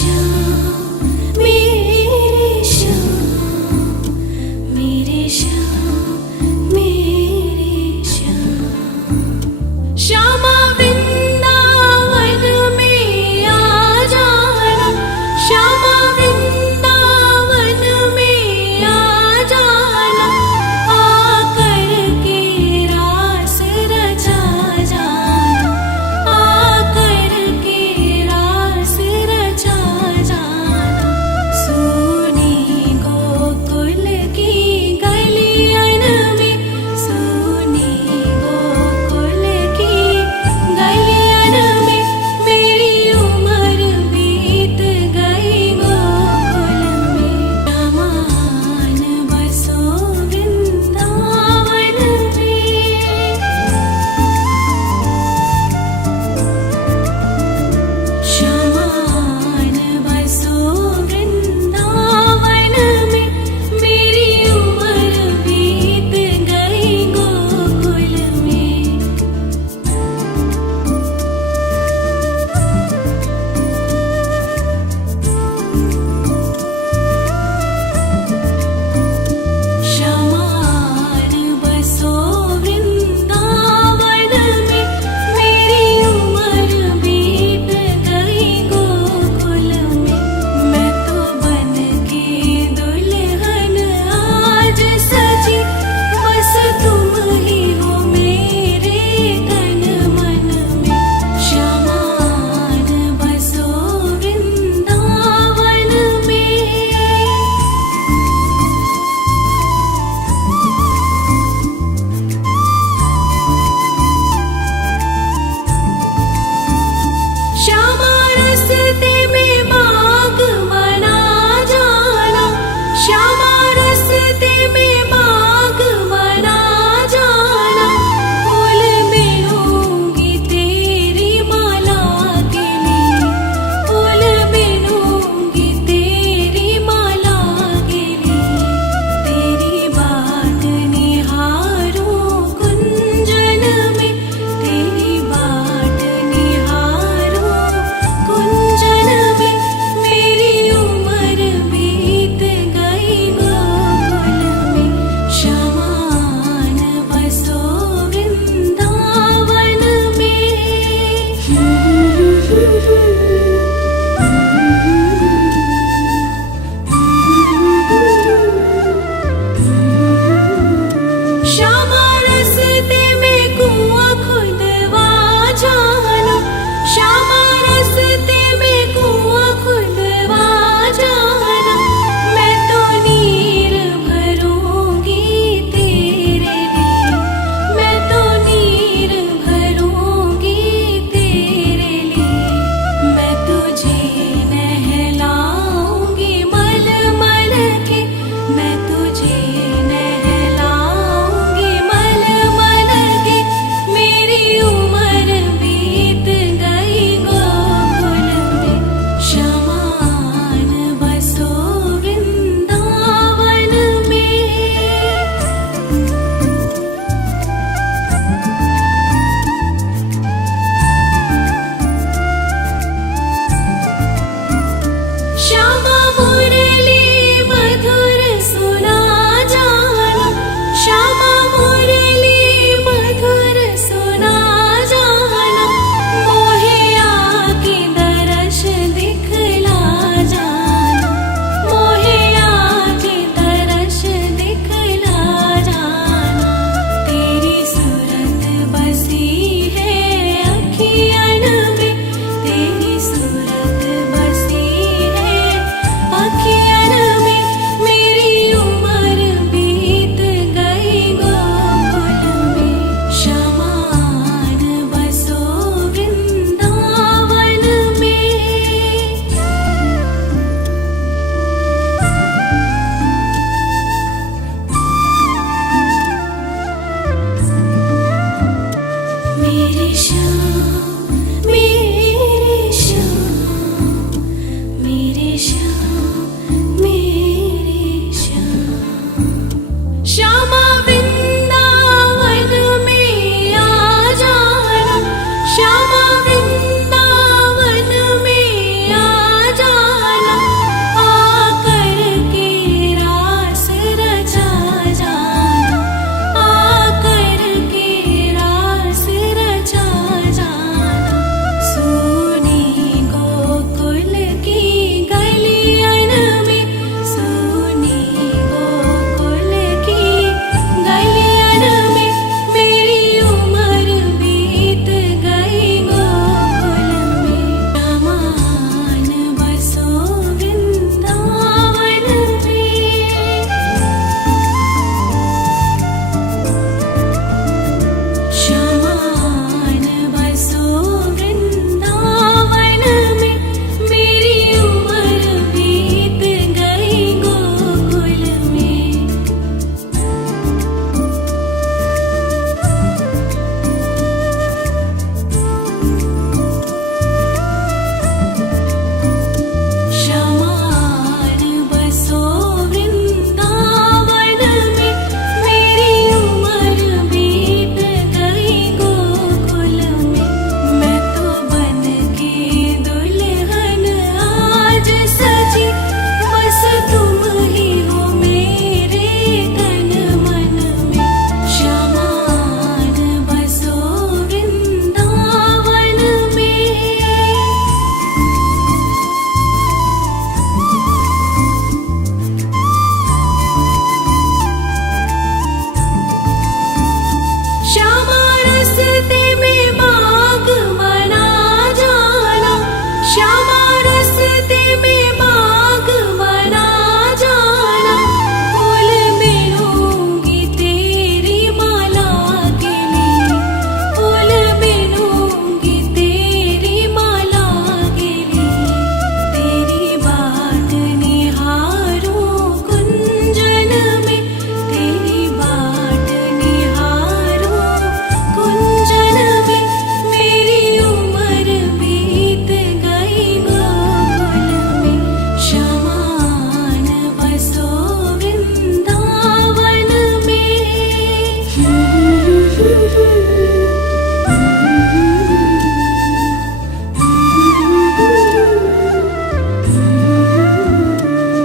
जा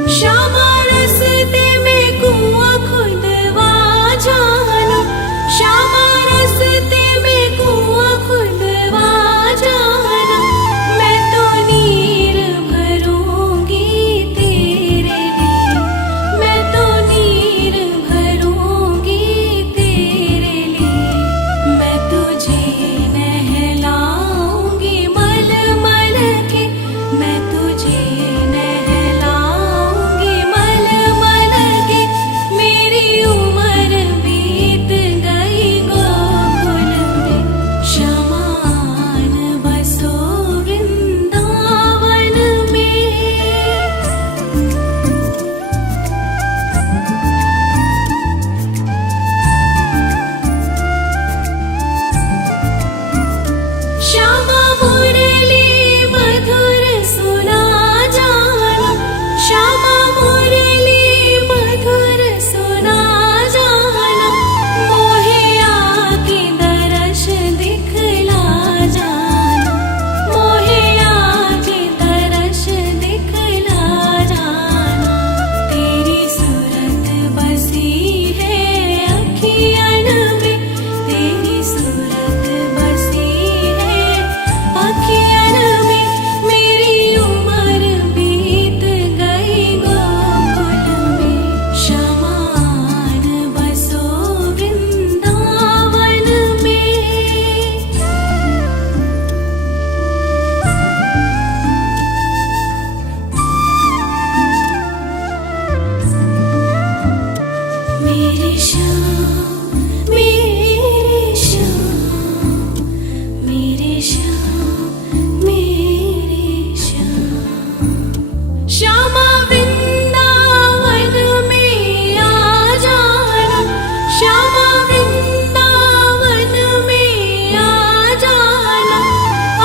श्यामा रस्ते में कुआं खुदवा जानो, श्यामा रस्ते में कुआं खुदवा जानो। मैं तो नीर भरूंगी तेरे लिए, मैं तो नीर भरूंगी तेरे लिए। मैं तुझे नहलाऊंगी मल मल के, मैं तुझे नहलाऊंगी मल मल के। मेरी उम्र बीत गई गोकुल में, श्यामान बसो वृंदावन में। श्यामा मुरली मधुर सुना जानो, श्यामा मुरली मधुर सुना जानो। मोहे आके दर्श दिखला जानो, मोहे आके दर्श दिखला जानो। तेरी सूरत बसी है अखियन में, तेरी सूरत बसी है अखियन में। मेरी उम्र बीत गई गोकुल में, श्यामान बसो वृंदावन में। मेरे श्याम, मेरे श्याम, मेरे श्याम, मेरे श्याम। श्यामा वृंदावन में आ जानो, श्यामा वृंदावन में आ जानो।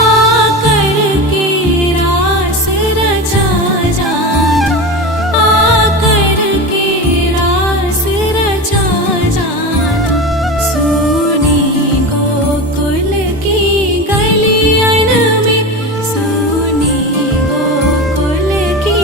आकर के रास रचा जानो, आकर के रास रचा जानो। सोनी गोकुल की गलियन में, सोनी गोकुल की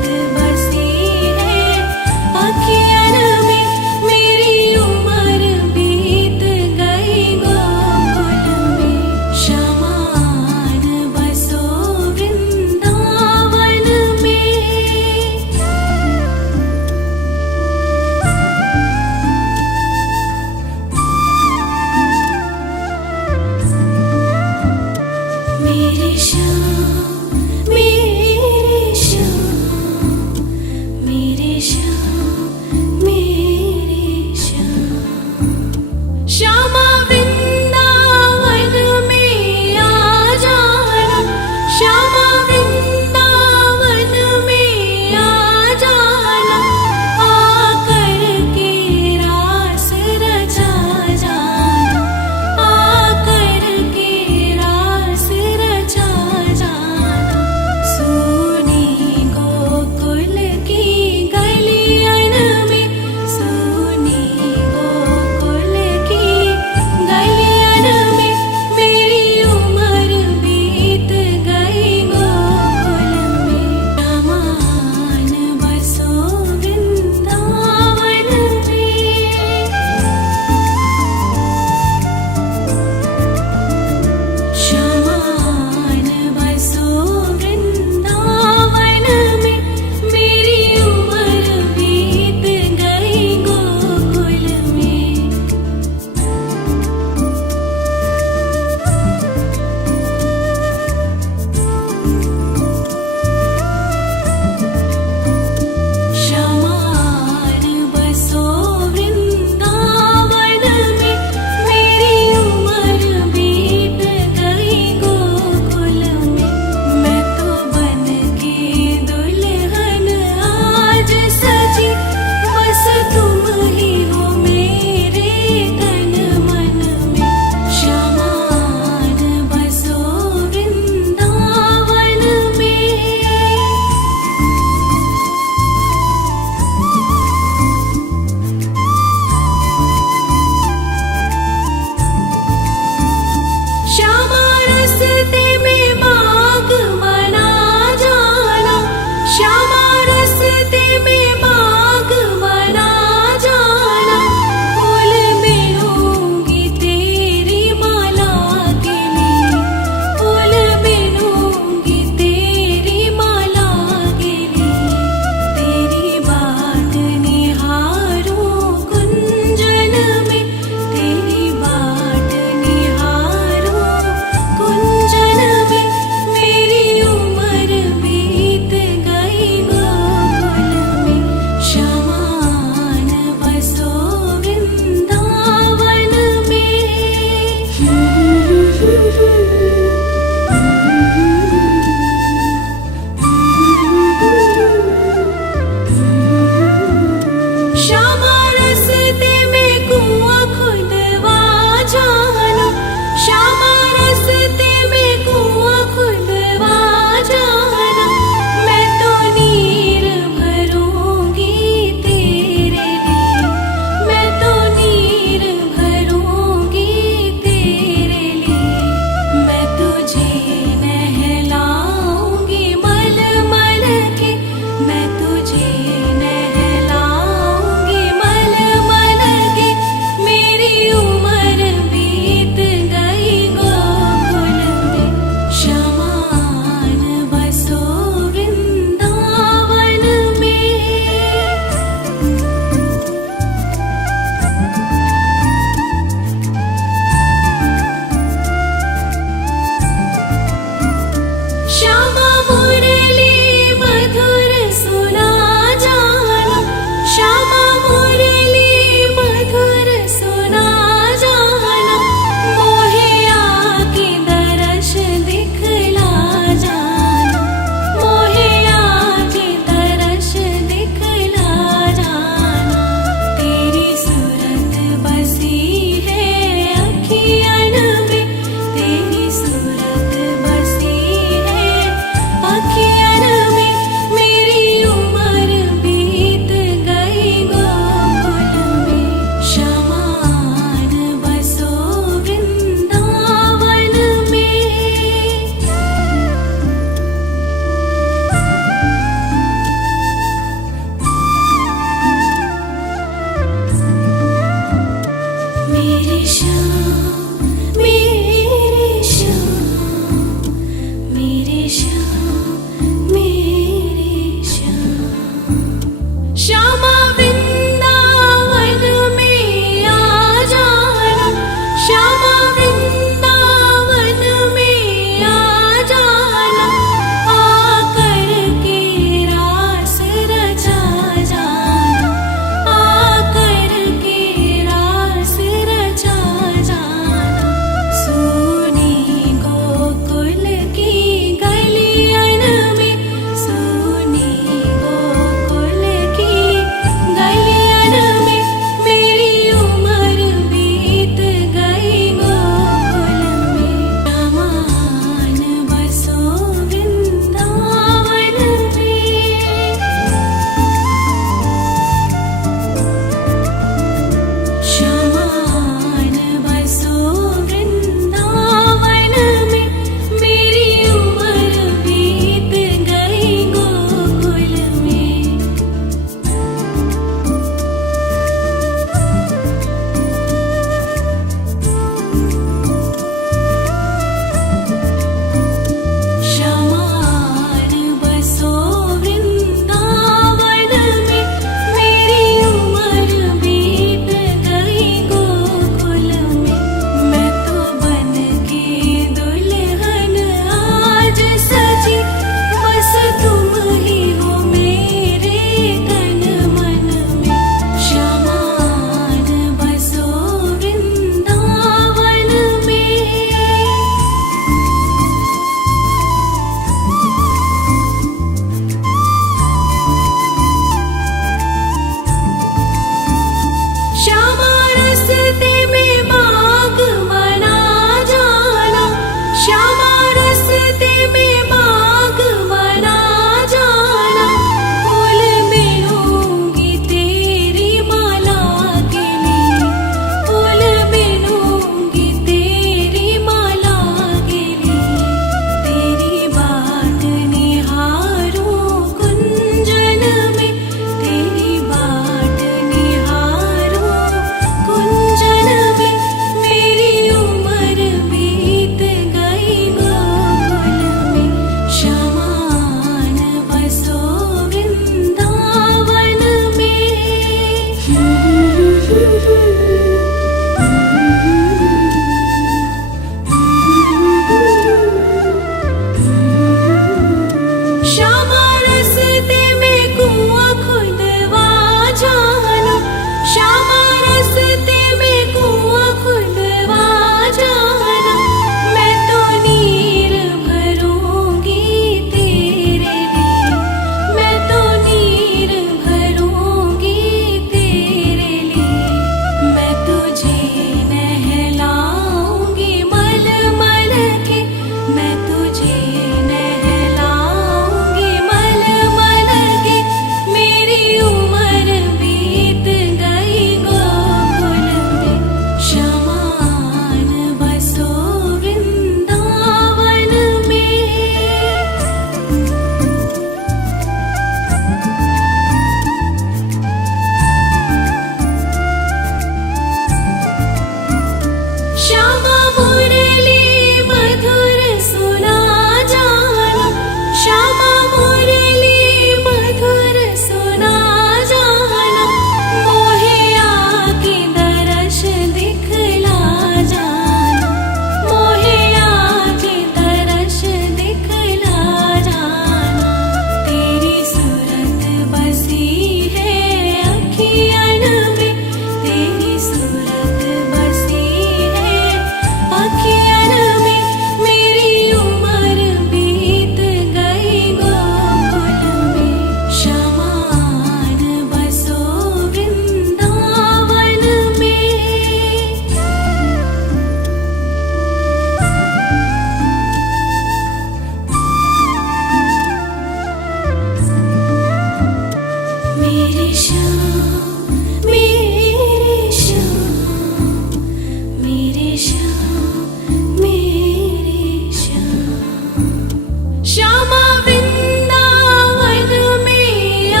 श्यामा वृंदावन में आ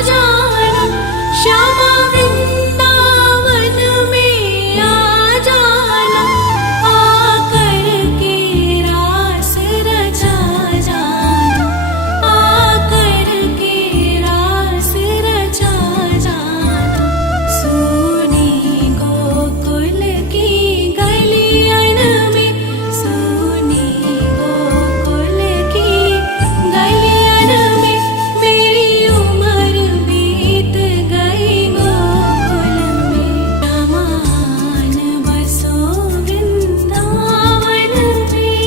जाना, श्यामा वृंदावन में आ जाना, आकर के रास रचा जाना, आकर के रास रचा जाना। सोनी गोकुल की गलियन में, सोनी गोकुल की गलियन में, मेरी उम्र बीत गई गोकुल में। श्यामान बसो वृंदावन में,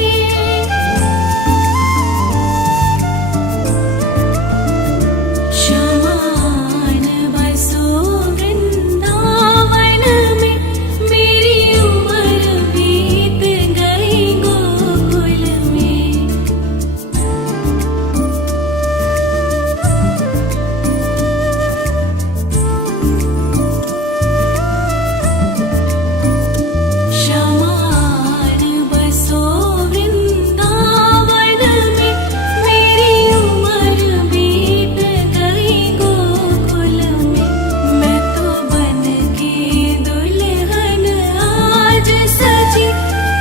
श्यामान बसो वृंदावन में, मेरी उम्र बीत गई गोकुल में। श्यामान बसो वृंदावन में, मेरी उम्र बीत गई गोकुल में। मैं तो बन के दुल्हन आज सजी,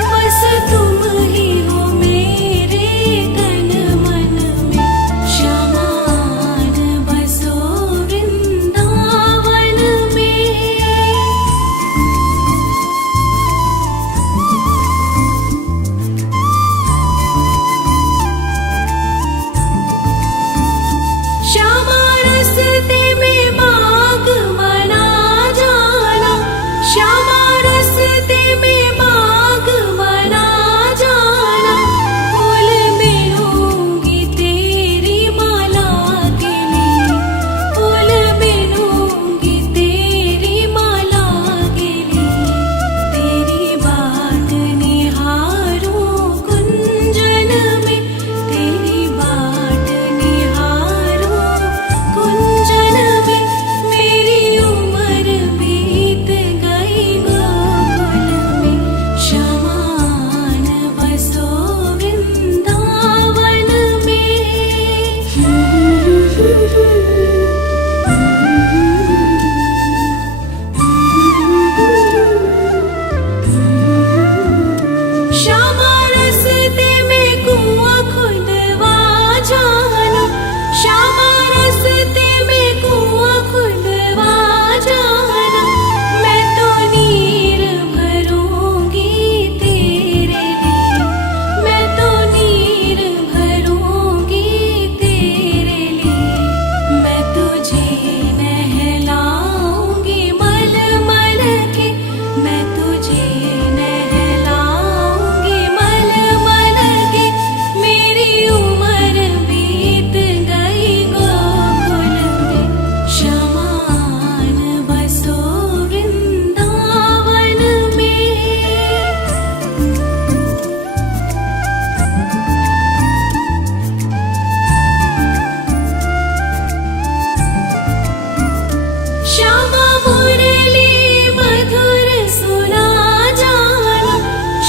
बस तुम ही हो मेरे तन मन में। श्यामान बसो वृंदावन में, श्यामा रस्ते में माघ मना जाना, श्यामा रस्ते में माघ मना जाना। फूल बिनूंगी तेरी माला के लिए, फूल बिनूंगी तेरी माला के लिए। तेरी बाट निहारूं कुंजन में, तेरी बाट निहारूं कुंजन में, मेरी उम्र बीत गई गोकुल में। श्यामान बसो वृंदावन में। श्यामा रस्ते में कुआं खुदवा जाना, श्यामा रस्ते में कुआं खुदवा जाना। मैं तो नीर भरूंगी तेरे लिए, मैं तो नीर भरूंगी तेरे लिए। मैं तुझे नहलाऊंगी मल मल के, मैं तुझे नहलाऊंगी मल मल के, मेरी उम्र बीत गई गोकुल में। श्यामान बसो वृंदावन में। श्यामा मुरली मधुर सुना जाना,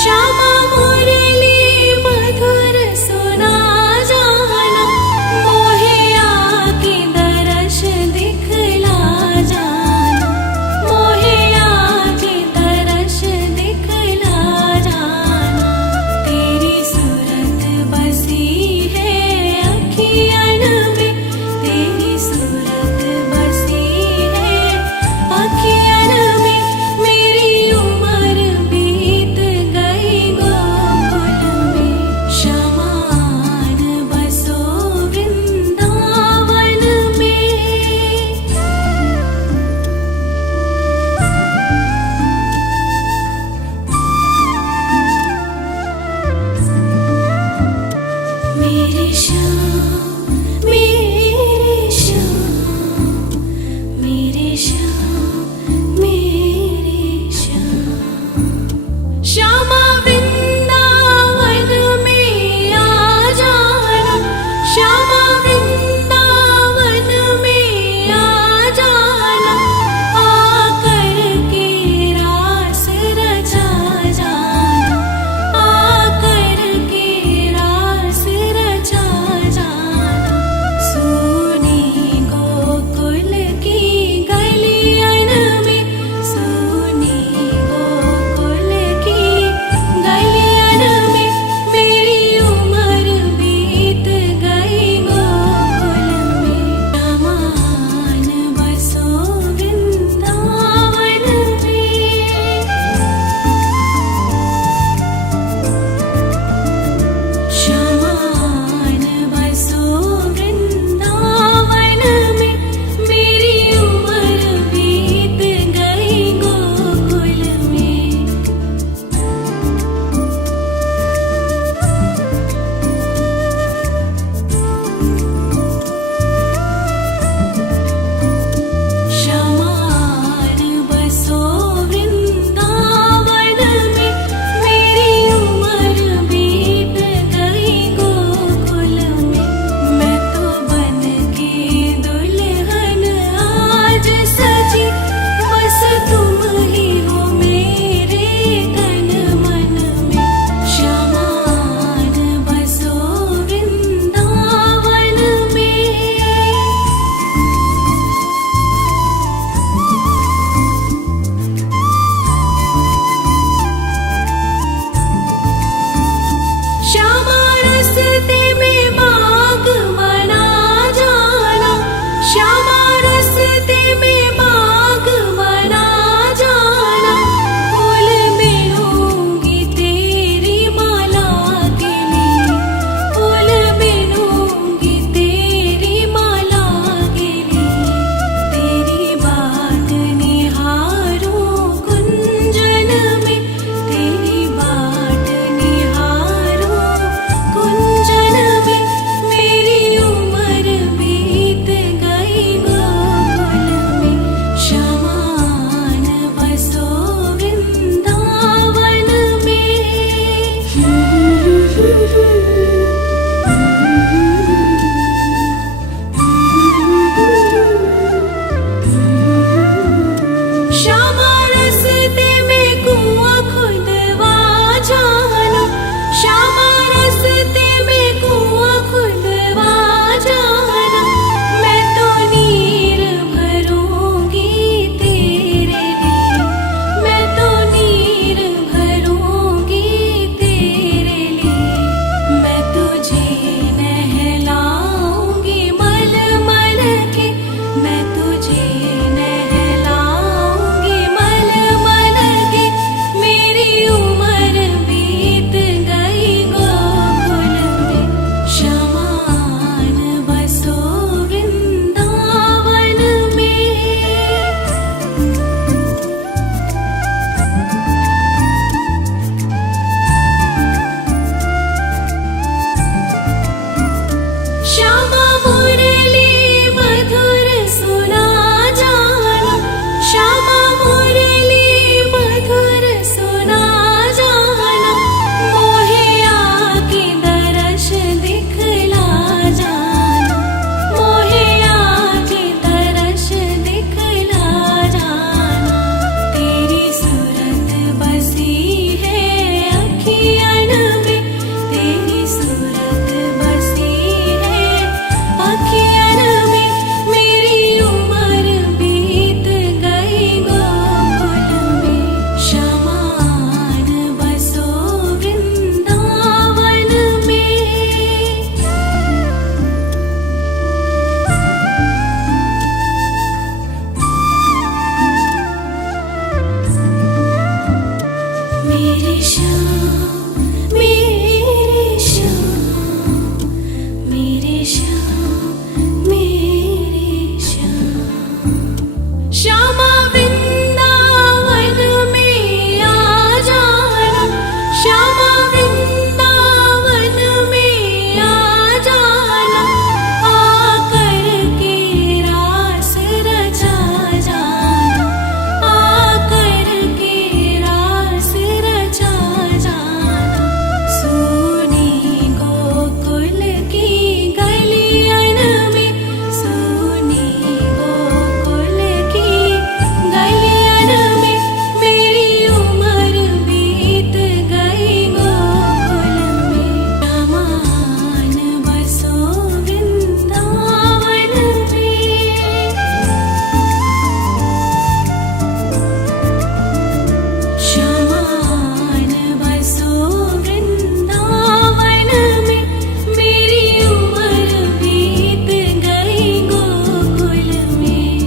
श्यामा मुरली मधुर सुना जाना। मोहे आके दरस दिखला जाना, मोहे आके दरस दिखला जाना। तेरी सूरत बसी है अखियन में, तेरी सूरत बसी है अखियन में, मेरी उम्र बीत गई गोकुल में। श्यामान बसो वृंदावन में। मेरे श्याम, मेरे श्याम, मेरे श्याम, मेरे श्याम। श्यामा वृंदावन में आ जाना, श्यामा वृंदावन में आ जाना, आकर के रास रचा जाना, आकर के रास रचा श्याम मेरे श्याम श्यामा वृंदावन में आ जाना श्यामा वृंदावन में आ जाना आकर के रास रचा जाना आकर के रास रचा जाना सोनी गोकुल की गलियन में सोनी गोकुल की गलियन में मेरी उम्र बीत गई गोकुल में श्यामान बसो वृंदावन में श्यामान बसो वृंदावन में मेरी उम्र बीत गई गोकुल में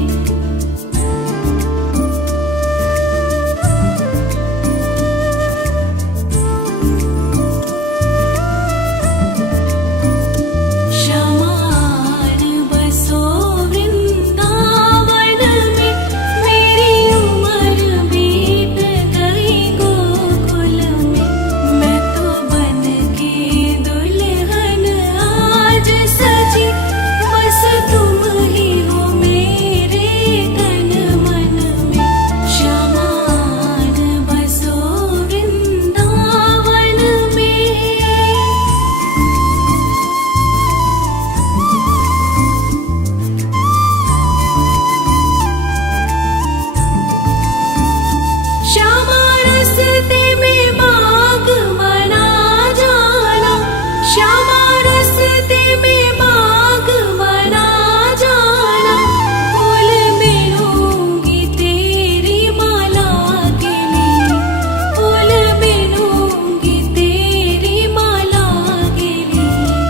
श्यामान बसो वृंदावन में मेरी उम्र बीत गई गोकुल में मैं तो बन के दुल्हन आज सजी बस तुम ही हो मेरे तन मन में श्यामान बसो वृंदावन में श्यामा रस्ते में बाग बना जाना श्यामा रस्ते में बाग बना जाना फूल बिनूंगी तेरी माला के लिए फूल बिनूंगी तेरी माला के लिए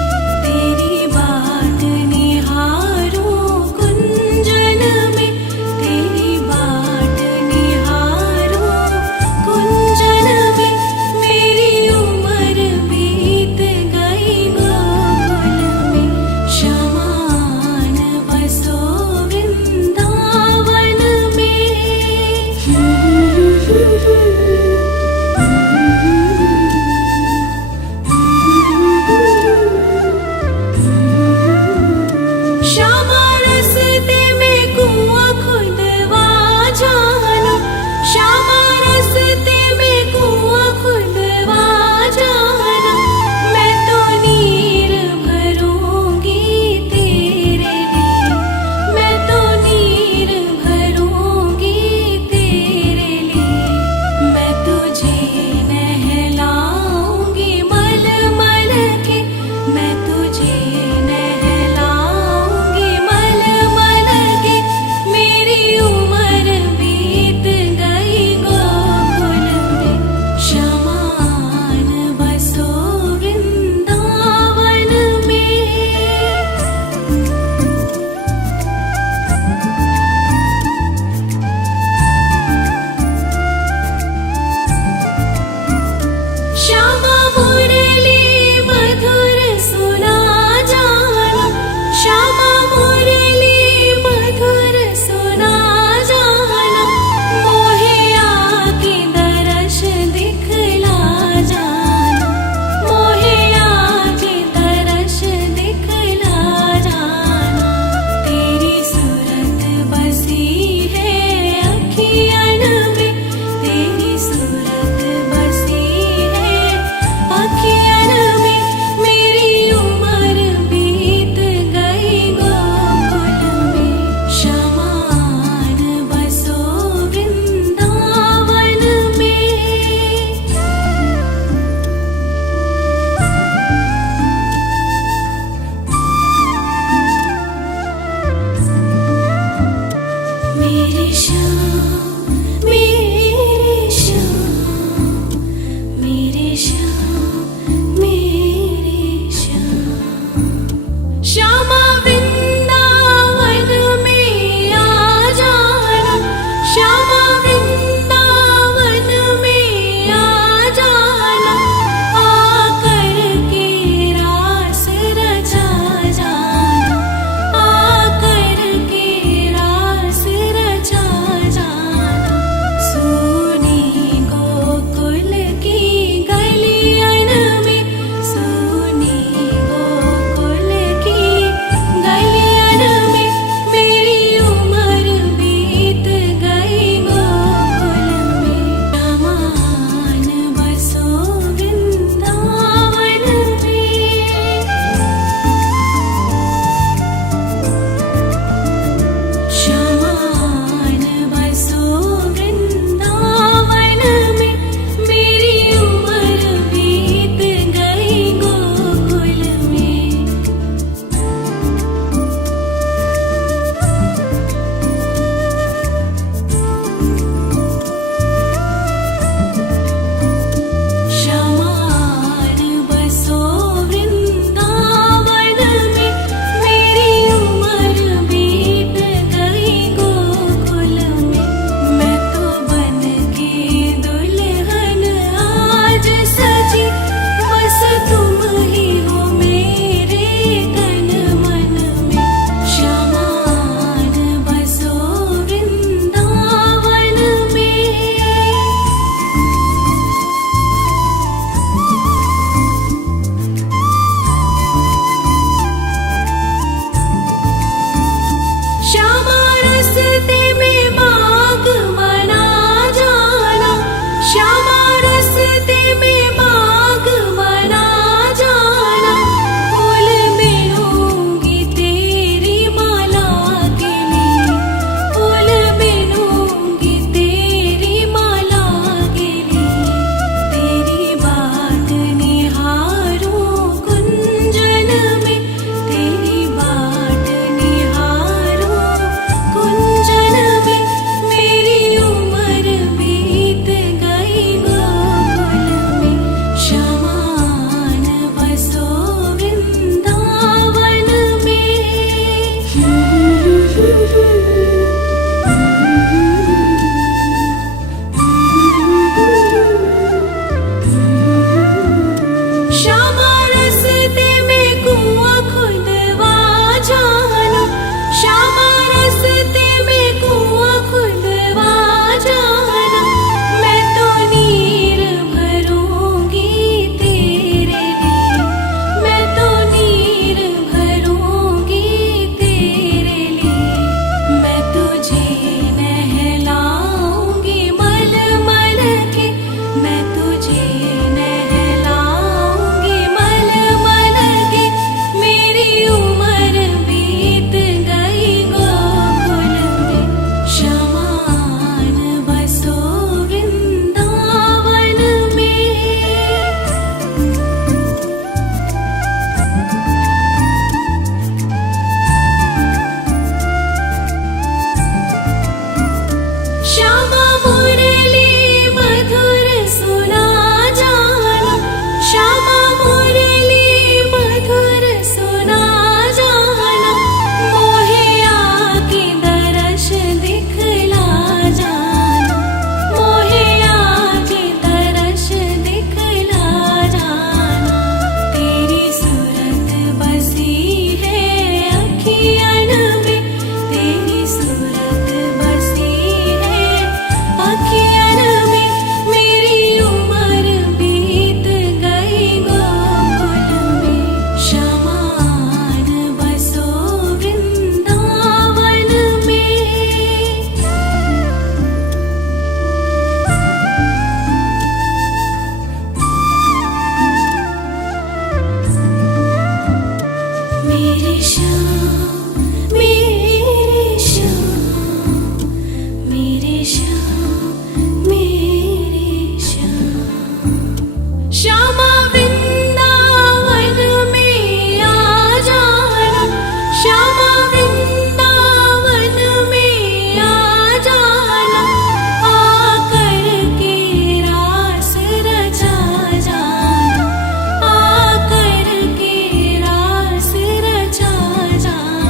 तेरी बाट निहारूं कुंजन में तेरी बाट निहारूं कुंजन में मेरी उम्र बीत गई गोकुल में श्यामान बसो वृंदावन में श्यामा रस्ते में कुआं खुदवा जाना श्यामा रस्ते में कुआं खुदवा जाना मैं तो नीर भरूंगी तेरे लिए मैं तो नीर भरूंगी तेरे लिए मैं तुझे नहलाऊंगी मल मल के मैं तुझे नहलाऊंगी मल मल के मेरी उम्र बीत गई गोकुल में श्यामान बसो वृंदावन में श्यामा मुरली मधुर सुना जाना श्यामा मुरली मधुर सुना जाना मोहे आके दर्श दिखला जाना मोहे आके दर्श दिखला जाना तेरी सूरत बसी है अखियन में तेरी सूरत बसी है अखियन में मेरी उम्र बीत गई गोकुल में श्यामान बसो वृंदावन में मेरे श्याम मेरे श्याम मेरे श्याम मेरे श्याम श्यामा वृंदावन में आ जाना श्यामा वृंदावन में आ जाना आकर के रास रचा जाना मेरी श्याम मेरी श्याम मेरी श्याम मेरी श्याम श्यामा वृंदावन में आ जाना श्यामा वृंदावन में आ जाना आकर के रास रचा जाना आकर के रास रचा जाना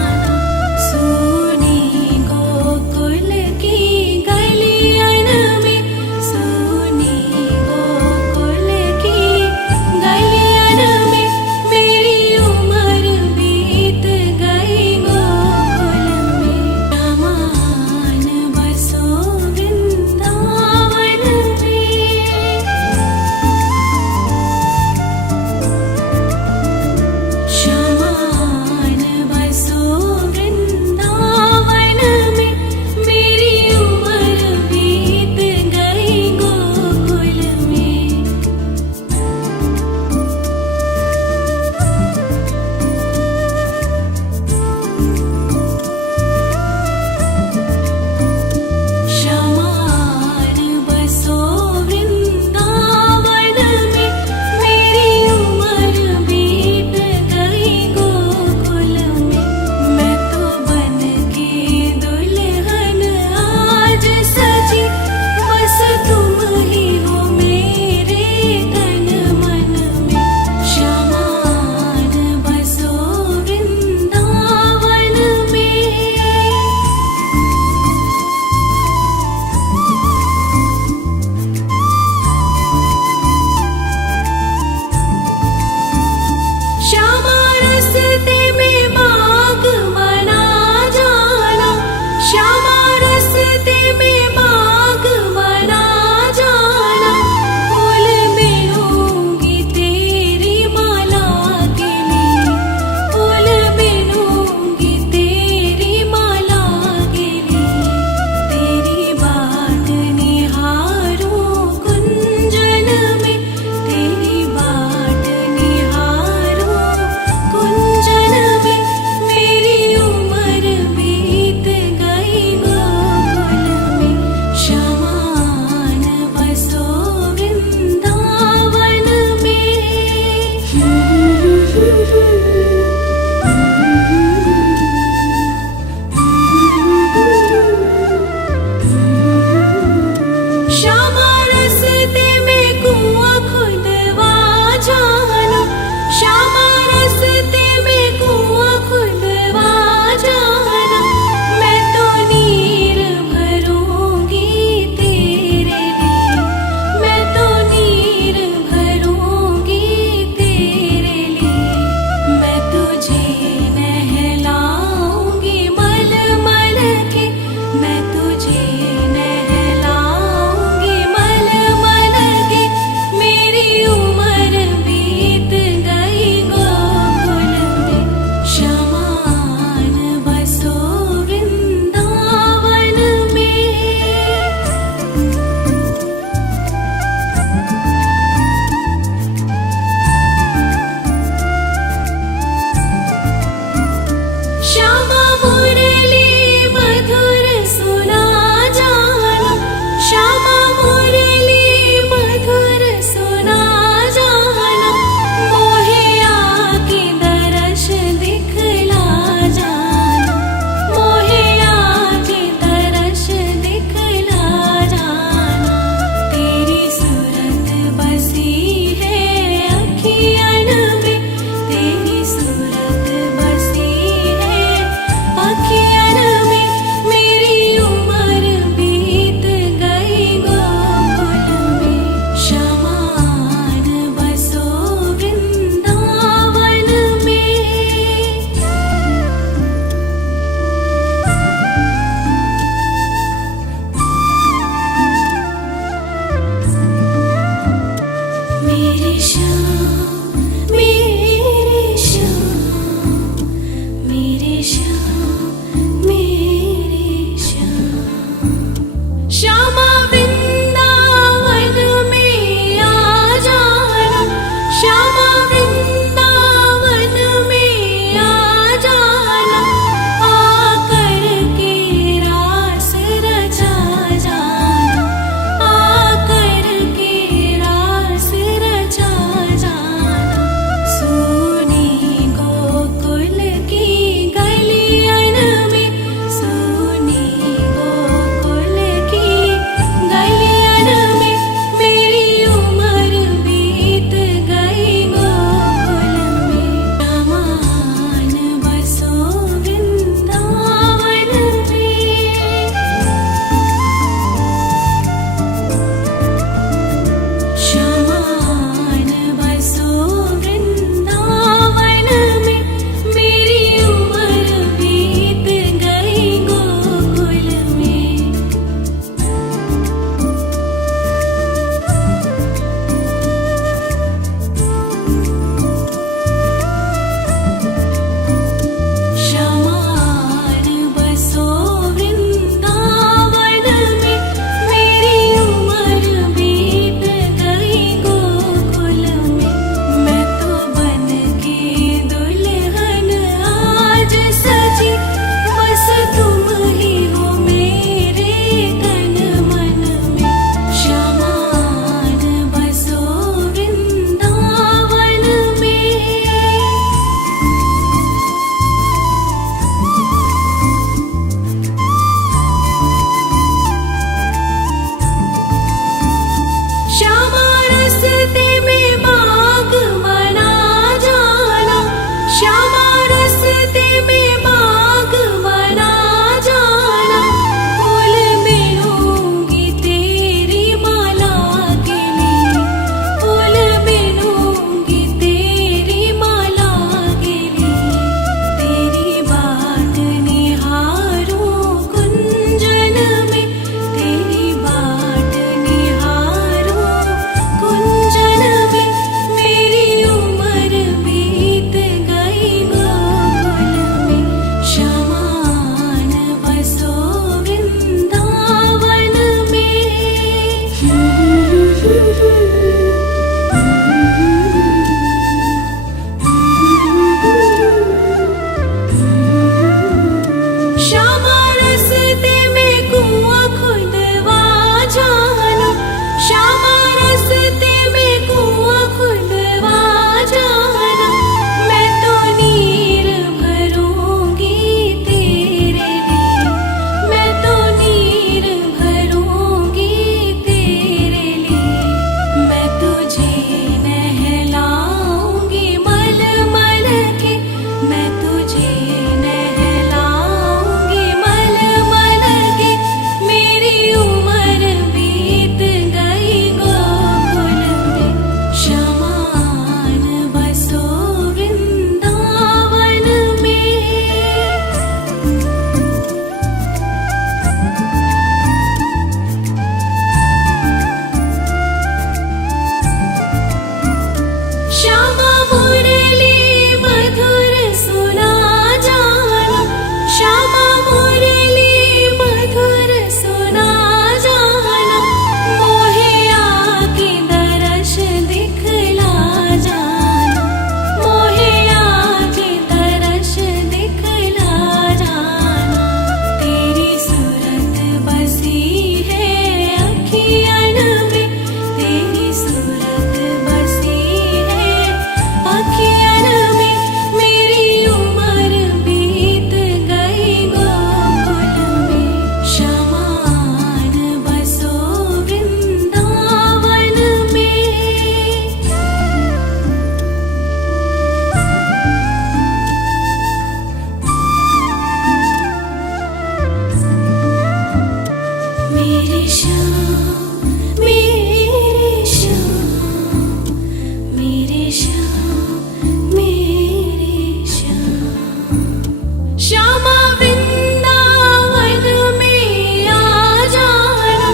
श्यामा वृंदावन में आ जाना,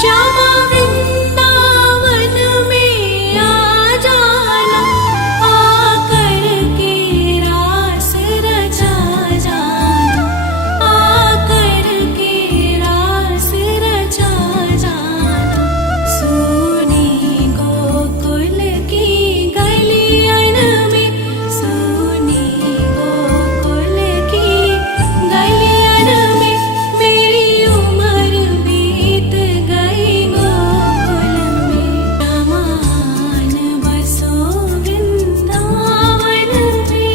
श्यामा वृंदावन में आ जाना, आकर के रास रचा जाना, आकर के रास रचा जाना। सोनी गोकुल की गलियन में, सोनी गोकुल की गलियन में, मेरी उम्र बीत गई गोकुल में। श्यामान बसो वृंदावन में,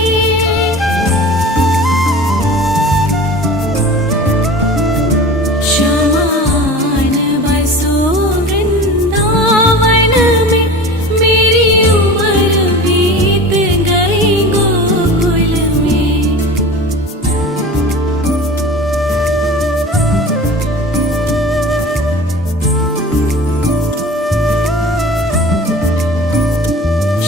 श्यामान बसो वृंदावन में, मेरी उम्र बीत गई गोकुल में।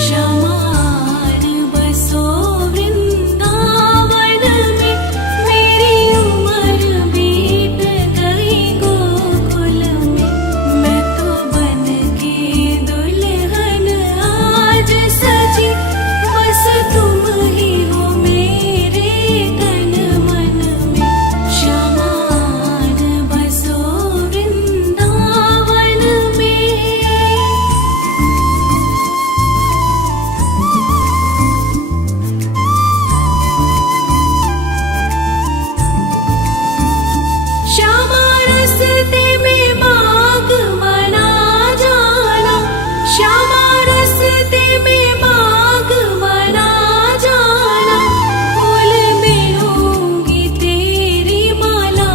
श्यामान बसो वृंदावन में, मेरी उम्र बीत गई गोकुल में। मैं तो बन के दुल्हन आज सजी, बस तुम ही हो मेरे तन मन में। श्यामान बसो वृंदावन में, श्यामा रस्ते में माघ मना जाना, श्यामा रस्ते में माघ मना जाना। फूल बिनूंगी तेरी माला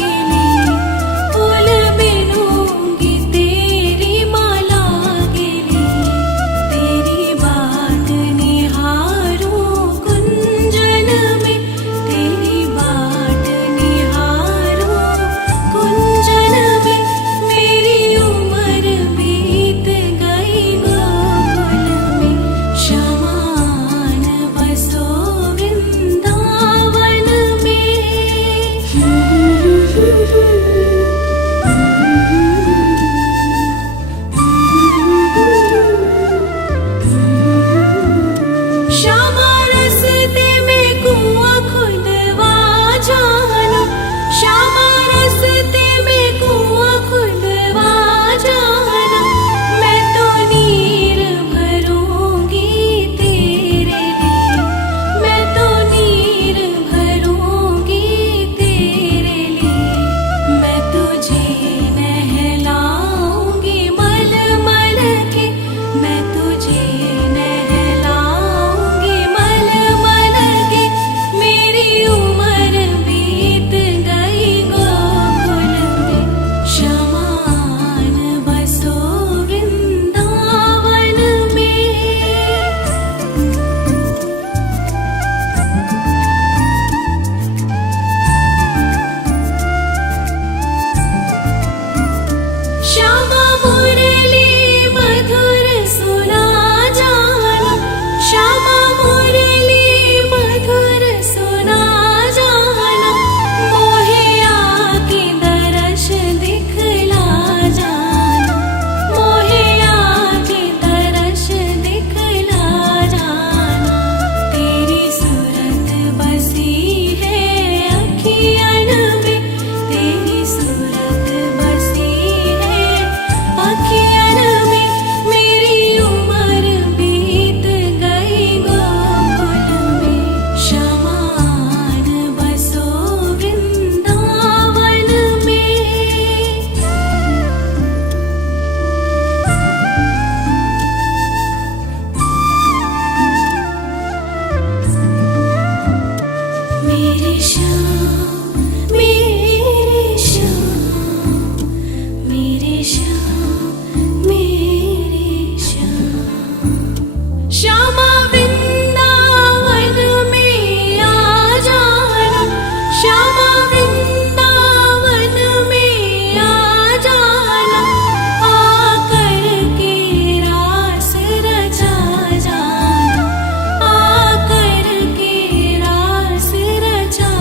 के लिए, फूल बिनूंगी तेरी माला के लिए। तेरी बाट निहारूं कुंजन में, तेरी बाट निहारूं कुंजन में, मेरी उम्र बीत गई गोकुल में। श्यामान बसो वृंदावन में। श्यामा रस्ते में कुआं खुदवा जाना, श्यामा रस्ते में कुआं खुदवा जाना। मैं तो नीर भरूंगी तेरे लिए, मैं तो नीर भरूंगी तेरे लिए। मैं तुझे नहलाऊंगी मल मल के, मैं तुझे नहलाऊंगी मल मल के, मेरी उम्र बीत गई गोकुल में। श्यामान बसो वृंदावन में। श्यामा मुरली मधुर सुना जाना, श्यामा मुरली मधुर सुना जाना। मोहे आके दरस दिखला जाना, मोहे आके दरस दिखला जाना। तेरी सूरत बसी है अखियन में, तेरी सूरत बसी है अखियन में, मेरी उम्र बीत गई गोकुल में। श्यामान बसो वृंदावन में। मेरे श्याम, मेरे श्याम, मेरे श्याम, मेरे श्याम। श्यामा वृंदावन में आ जाना, श्यामा वृंदावन में आ जाना, आकर के रास रचा जाना, आकर के रास रचा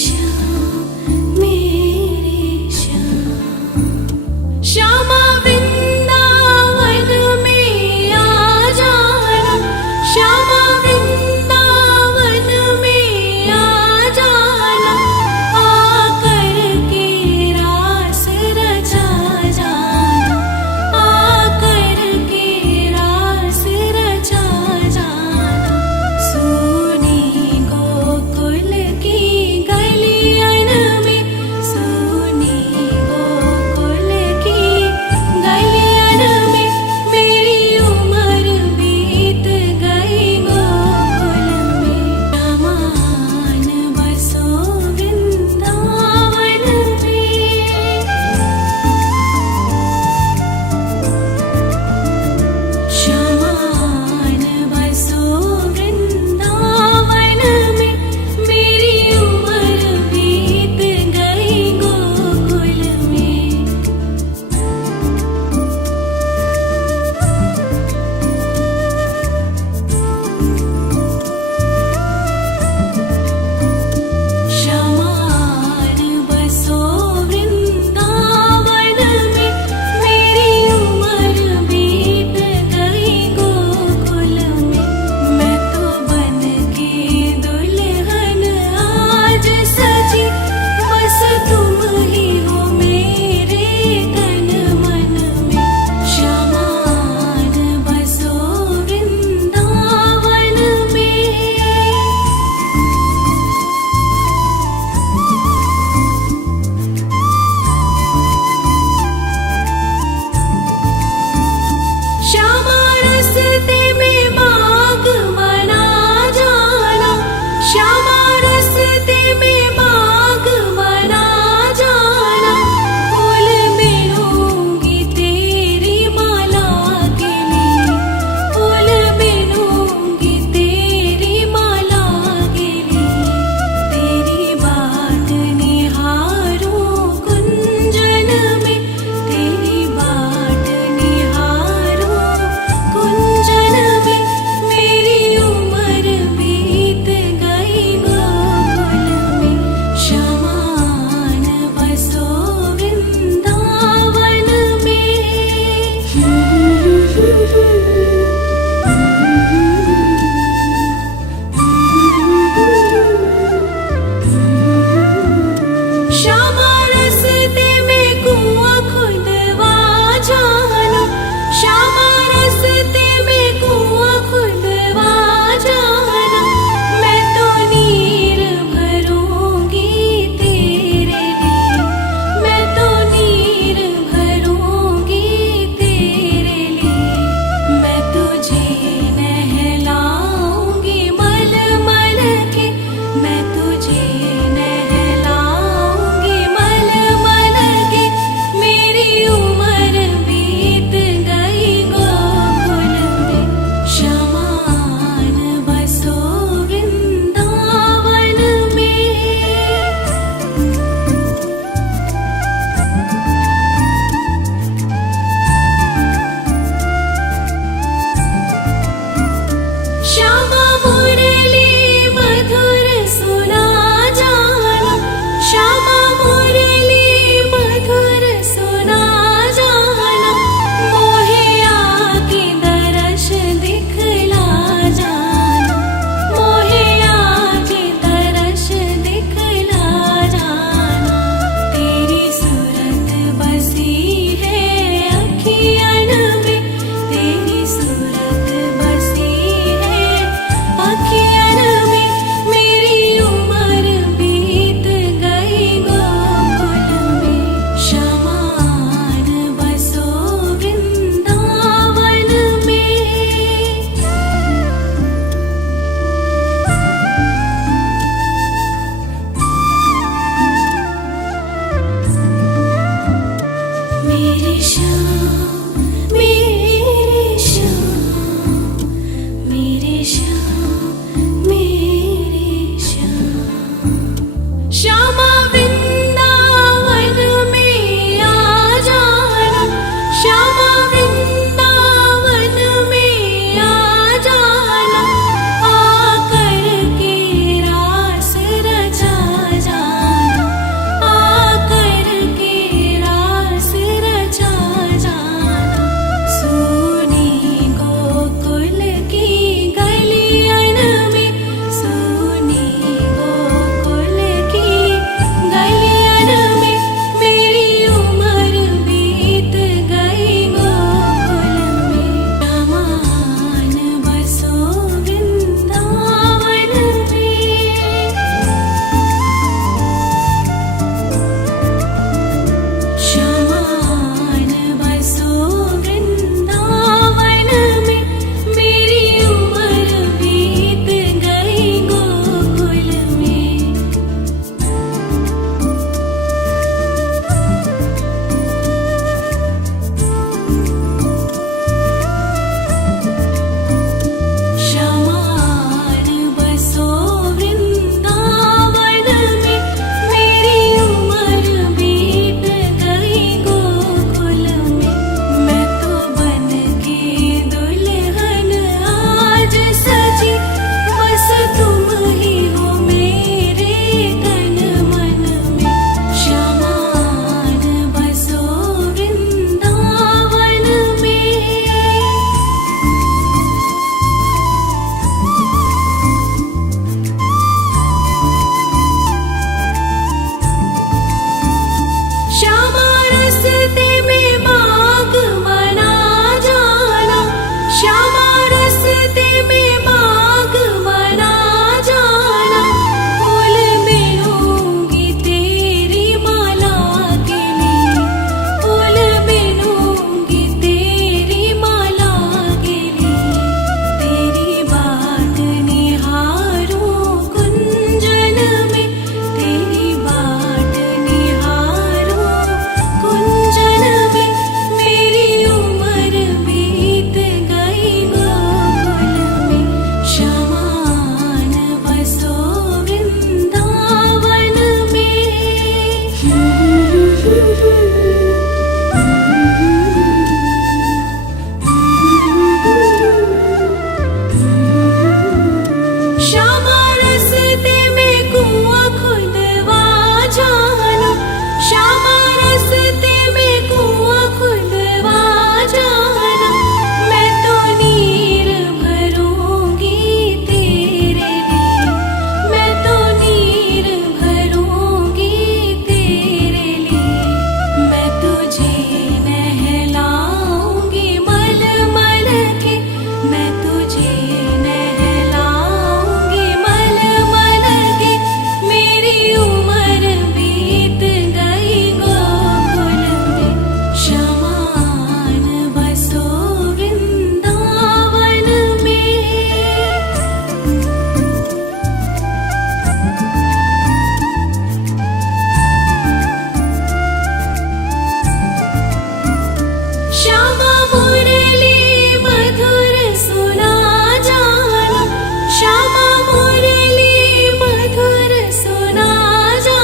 श्याम मेरे श्याम श्यामा वृंदावन में आ जाना श्यामा वृंदावन में आ जाना आकर के रास रचा जाना आकर के रास रचा जाना सोनी गोकुल की गलियन में सोनी गोकुल की गलियन में मेरी उम्र बीत गई गोकुल में श्यामान बसो वृंदावन में श्यामान बसो वृंदावन में मेरी उम्र बीत गई गोकुल में श्यामान बसो वृंदावन में मेरी उम्र बीत गई गोकुल में मैं तो बन के दुल्हन आज सजी बस तुम ही हो मेरे तन मन में श्यामान बसो वृंदावन में श्यामा रस्ते में बाग बना जाना श्यामा रस्ते में बाग बना जाना फूल बिनूंगी तेरी माला के लिए फूल बिनूंगी तेरी माला के लिए तेरी बाट निहारूं कुंजन में तेरी बाट निहारूं कुंजन में मेरी उम्र बीत गई गोकुल में श्यामान बसो वृंदावन में श्यामा रस्ते में कुआं खुदवा जाना श्यामा रस्ते में कुआं खुदवा जाना मैं तो नीर भरूंगी तेरे लिए मैं तो नीर भरूंगी तेरे लिए मैं तुझे नहलाऊंगी मल मल के मैं तुझे नहलाऊंगी मल मल के मेरी उम्र बीत गई गोकुल में श्यामान बसो वृंदावन में श्यामा मुरली मधुर सुना जाना श्यामा मुरली मधुर सुना जाना मोहे आके दर्श दिखला जाना मोहे आके दर्श दिखला जाना तेरी सूरत बसी है अखियन में तेरी सूरत बसी है अखियन में मेरी उम्र बीत गई गोकुल में श्यामान बसो वृंदावन में मेरे श्याम मेरे श्याम मेरे श्याम मेरे श्याम श्यामा वृंदावन में आ जाना श्यामा वृंदावन में आ जाना आकर के रास रचा जाना उम्र बीत गई गोकुल में, श्यामान बसो वृंदावन में। श्यामा मुरली मधुर सुना जाना, श्यामा मुरली मधुर सुना जाना,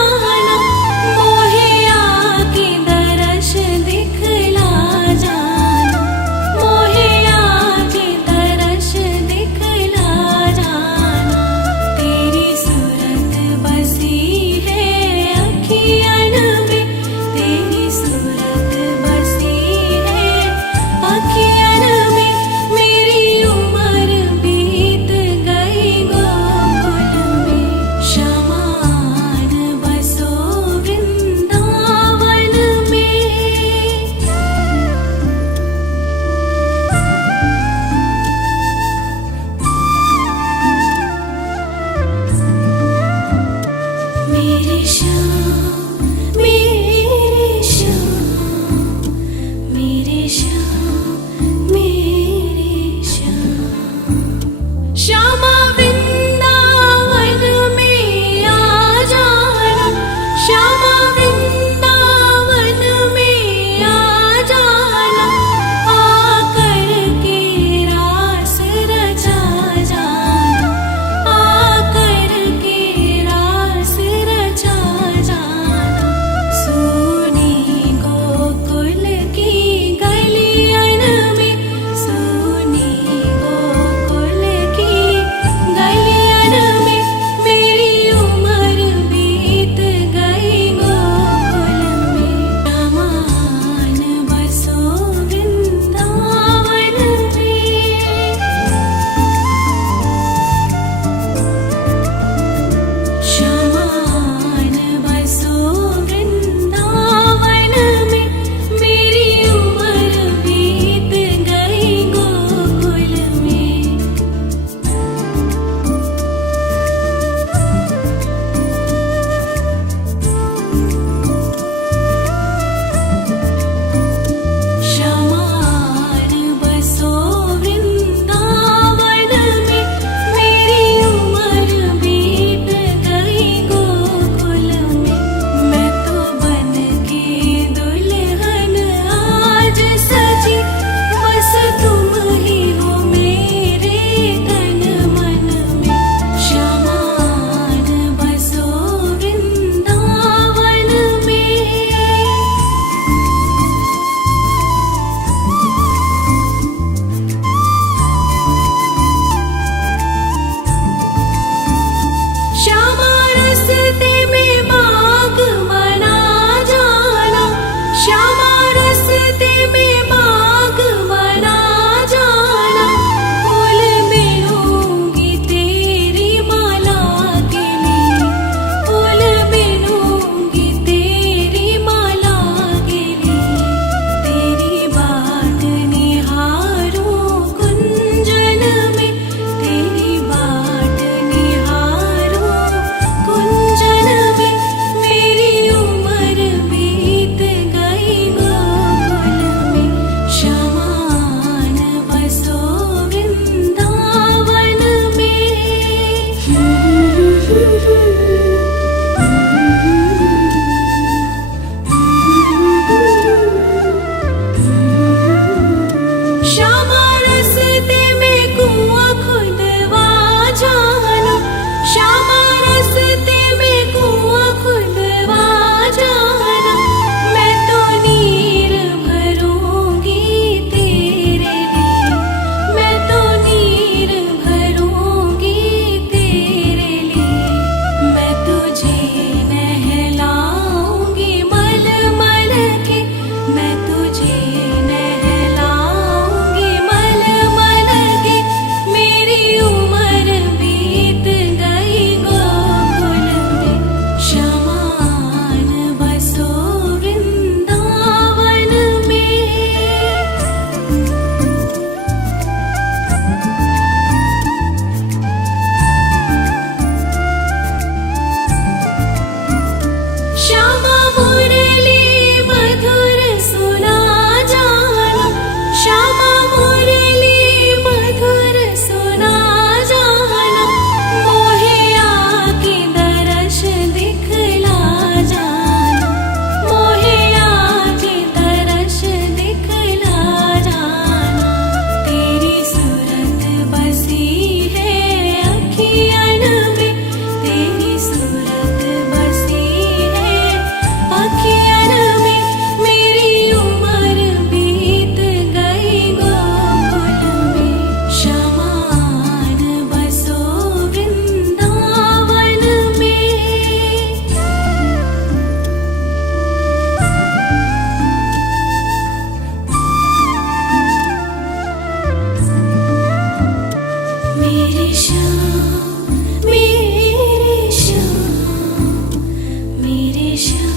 हमेशा